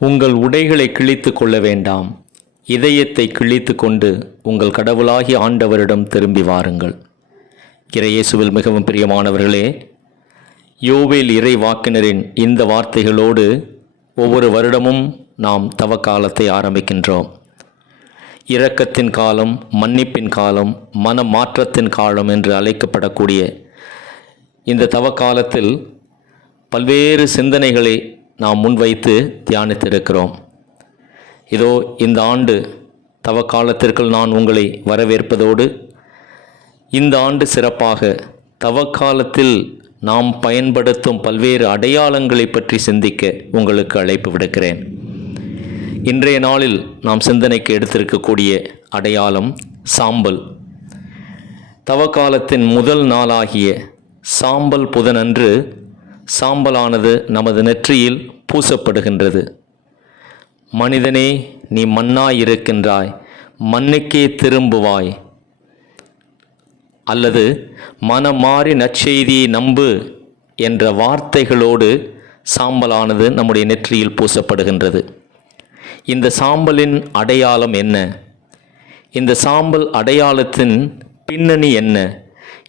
உங்கள் உடைகளை கிழித்து கொள்ள வேண்டாம், இதயத்தை கிழித்து கொண்டு உங்கள் கடவுளாகி ஆண்டவரிடம் திரும்பி வாருங்கள். இறையேசுவில் மிகவும் பிரியமானவர்களே, யோவேல் இறை வாக்கினரின் இந்த வார்த்தைகளோடு ஒவ்வொரு வருடமும் நாம் தவக்காலத்தை ஆரம்பிக்கின்றோம். இரக்கத்தின் காலம், மன்னிப்பின் காலம், மன மாற்றத்தின் காலம் என்று அழைக்கப்படக்கூடிய இந்த தவக்காலத்தில் பல்வேறு சிந்தனைகளை நாம் முன்வைத்து தியானித்திருக்கிறோம். இதோ இந்த ஆண்டு தவக்காலத்திற்குள் நான் உங்களை வரவேற்பதோடு, இந்த ஆண்டு சிறப்பாக தவக்காலத்தில் நாம் பயன்படுத்தும் பல்வேறு அடையாளங்களை பற்றி சிந்திக்க உங்களுக்கு அழைப்பு விடுக்கிறேன். இன்றைய நாளில் நாம் சிந்தனைக்கு எடுத்திருக்கக்கூடிய அடையாளம் சாம்பல். தவக்காலத்தின் முதல் நாளாகிய சாம்பல் புதனன்று சாம்பலானது நமது நெற்றியில் பூசப்படுகின்றது. மனிதனே, நீ மண்ணாயிருக்கின்றாய், மண்ணுக்கே திரும்புவாய், அல்லது மனமாறி நற்செய்தியை நம்பு என்ற வார்த்தைகளோடு சாம்பலானது நம்முடைய நெற்றியில் பூசப்படுகின்றது. இந்த சாம்பலின் அடையாளம் என்ன? இந்த சாம்பல் அடையாளத்தின் பின்னணி என்ன?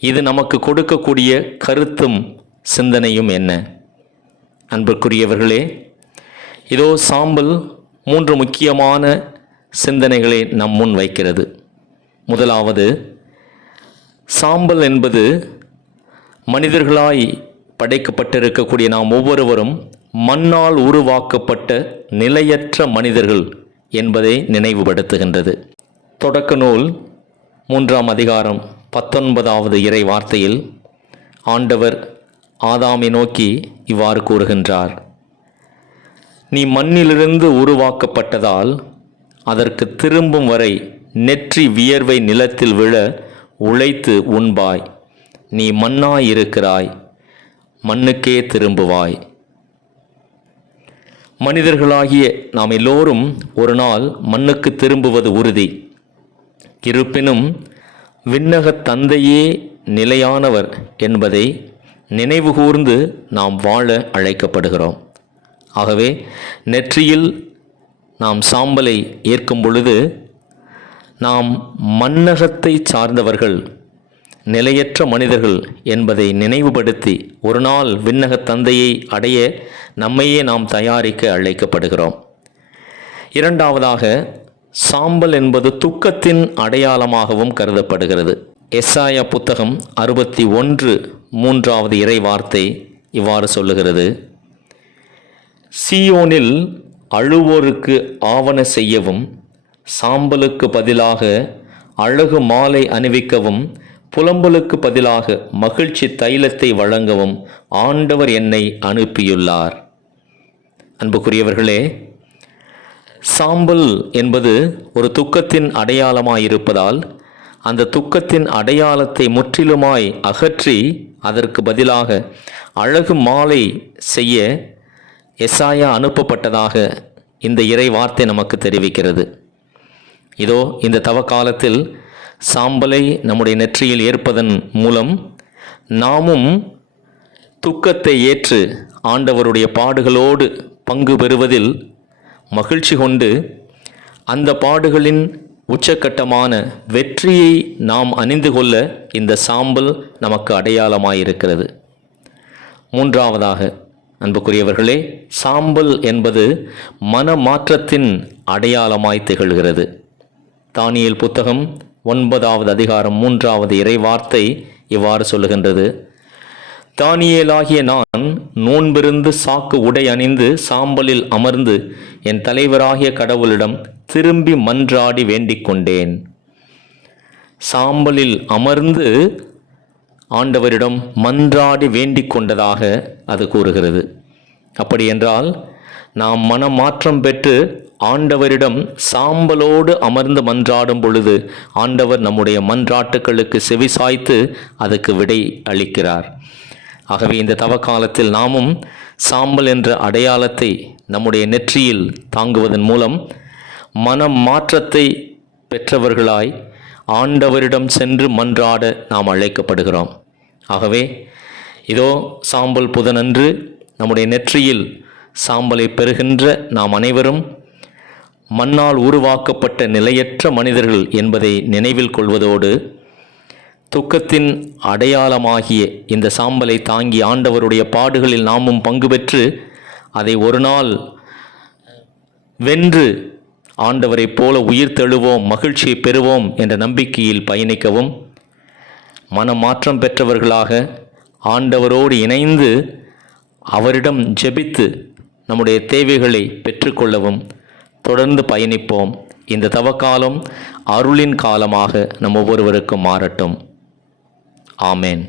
இது நமக்கு கொடுக்கக்கூடிய கருத்தும் சிந்தனையும் என்ன? அன்புக்குரியவர்களே, இதோ சாம்பல் 3 முக்கியமான சிந்தனைகளை நம் முன் வைக்கிறது. முதலாவது, சாம்பல் என்பது மனிதர்களாய் படைக்கப்பட்டிருக்கக்கூடிய நாம் ஒவ்வொருவரும் மண்ணால் உருவாக்கப்பட்ட நிலையற்ற மனிதர்கள் என்பதை நினைவுபடுத்துகின்றது. தொடக்க நூல் 3ஆம் அதிகாரம் 19வது இறை வார்த்தையில் ஆண்டவர் ஆதாமை நோக்கி இவ்வாறு கூறுகின்றார்: நீ மண்ணிலிருந்து உருவாக்கப்பட்டதால் அதற்கு திரும்பும் வரை நெற்றி வியர்வை நிலத்தில் விழ உழைத்து உண்பாய். நீ மண்ணாயிருக்கிறாய், மண்ணுக்கே திரும்புவாய். மனிதர்களாகிய நாம் எல்லோரும் ஒரு நாள் மண்ணுக்கு திரும்புவது உறுதி. இருப்பினும் விண்ணகத் தந்தையே நிலையானவர் என்பதை நினைவுகூர்ந்து நாம் வாழ அழைக்கப்படுகிறோம். ஆகவே நெற்றியில் நாம் சாம்பலை ஏற்கும் பொழுது நாம் மண்ணகத்தை சார்ந்தவர்கள், நிலையற்ற மனிதர்கள் என்பதை நினைவுபடுத்தி ஒரு நாள் விண்ணகத் தந்தையை அடைய நம்மையே நாம் தயாரிக்க அழைக்கப்படுகிறோம். இரண்டாவதாக, சாம்பல் என்பது துக்கத்தின் அடையாளமாகவும் கருதப்படுகிறது. எசாயா புத்தகம் 61:3வது இறை வார்த்தை இவ்வாறு சொல்லுகிறது: சீயோனில் அழுவோருக்கு ஆவன செய்யவும், சாம்பலுக்கு பதிலாக அழகு மாலை அணிவிக்கவும், புலம்பலுக்கு பதிலாக மகிழ்ச்சி தைலத்தை வழங்கவும் ஆண்டவர் என்னை அனுப்பியுள்ளார். அன்புக்குரியவர்களே, சாம்பல் என்பது ஒரு துக்கத்தின் அடையாளமாயிருப்பதால் அந்த துக்கத்தின் அடையாளத்தை முற்றிலுமாய் அகற்றி அதற்கு பதிலாக அழகு மாலை செய்ய எசாயா அனுப்பப்பட்டதாக இந்த இறை வார்த்தை நமக்கு தெரிவிக்கிறது. இதோ இந்த தவக்காலத்தில் சாம்பலை நம்முடைய நெற்றியில் ஏற்பதன் மூலம் நாமும் துக்கத்தை ஏற்று ஆண்டவருடைய பாடுகளோடு பங்கு பெறுவதில் மகிழ்ச்சி கொண்டு அந்த பாடுகளின் உச்சக்கட்டமான வெற்றியை நாம் அணிந்து கொள்ள இந்த சாம்பல் நமக்கு அடையாளமாயிருக்கிறது. மூன்றாவதாக, அன்புக்குரியவர்களே, சாம்பல் என்பது மனமாற்றத்தின் அடையாளமாய் திகழ்கிறது. தானியேல் புத்தகம் 9வது அதிகாரம் 3வது இறை வார்த்தை இவ்வாறு சொல்லுகின்றது: தானியேலாகிய நான் நோன்பிருந்து சாக்கு உடை அணிந்து சாம்பலில் அமர்ந்து என் தலைவராகிய கடவுளிடம் திரும்பி மன்றாடி வேண்டிக் கொண்டேன். சாம்பலில் அமர்ந்து ஆண்டவரிடம் மன்றாடி வேண்டிக் கொண்டதாக அது கூறுகிறது. அப்படி என்றால் நாம் மனமாற்றம் பெற்று ஆண்டவரிடம் சாம்பலோடு அமர்ந்து மன்றாடும் பொழுது ஆண்டவர் நம்முடைய மன்றாட்டுக்களுக்கு செவிசாய்த்து அதுக்கு விடை அளிக்கிறார். ஆகவே இந்த தவக்காலத்தில் நாமும் சாம்பல் என்ற அடையாளத்தை நம்முடைய நெற்றியில் தாங்குவதன் மூலம் மனம் மாற்றத்தை பெற்றவர்களாய் ஆண்டவரிடம் சென்று மன்றாட நாம் அழைக்கப்படுகிறோம். ஆகவே இதோ சாம்பல் புதனன்று நம்முடைய நெற்றியில் சாம்பலை பெறுகின்ற நாம் அனைவரும் மண்ணால் உருவாக்கப்பட்ட நிலையற்ற மனிதர்கள் என்பதை நினைவில் கொள்வதோடு, துக்கத்தின் அடையாளமாகிய இந்த சாம்பலை தாங்கி ஆண்டவருடைய பாடுகளில் நாமும் பங்கு பெற்று அதை ஒரு நாள் வென்று ஆண்டவரைப் போல உயிர் தெழுவோம், மகிழ்ச்சியை பெறுவோம் என்ற நம்பிக்கையில் பயணிக்கவும், மனமாற்றம் பெற்றவர்களாக ஆண்டவரோடு இணைந்து அவரிடம் ஜெபித்து நம்முடைய தேவைகளை பெற்றுக்கொள்ளவும் தொடர்ந்து பயணிப்போம். இந்த தவக்காலம் அருளின் காலமாக நம் ஒவ்வொருவருக்கும் மாறட்டும். ஆமேன்.